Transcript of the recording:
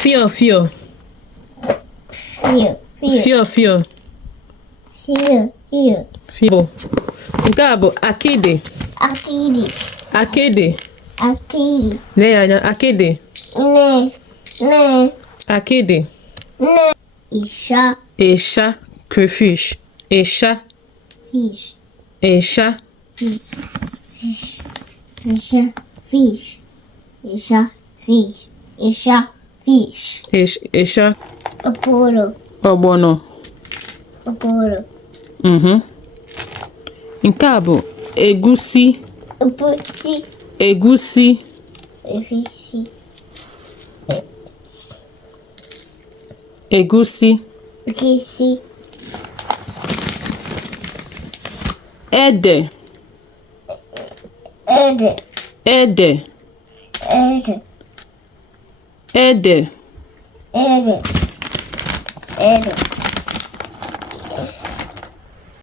Fio. Fio. Nke a bụ akịdị. Akịdị. Lee anya, akịdị. Akịdị. Isha. Crayfish. Isha. Ogbono. Nke a bụ egusi. Ede.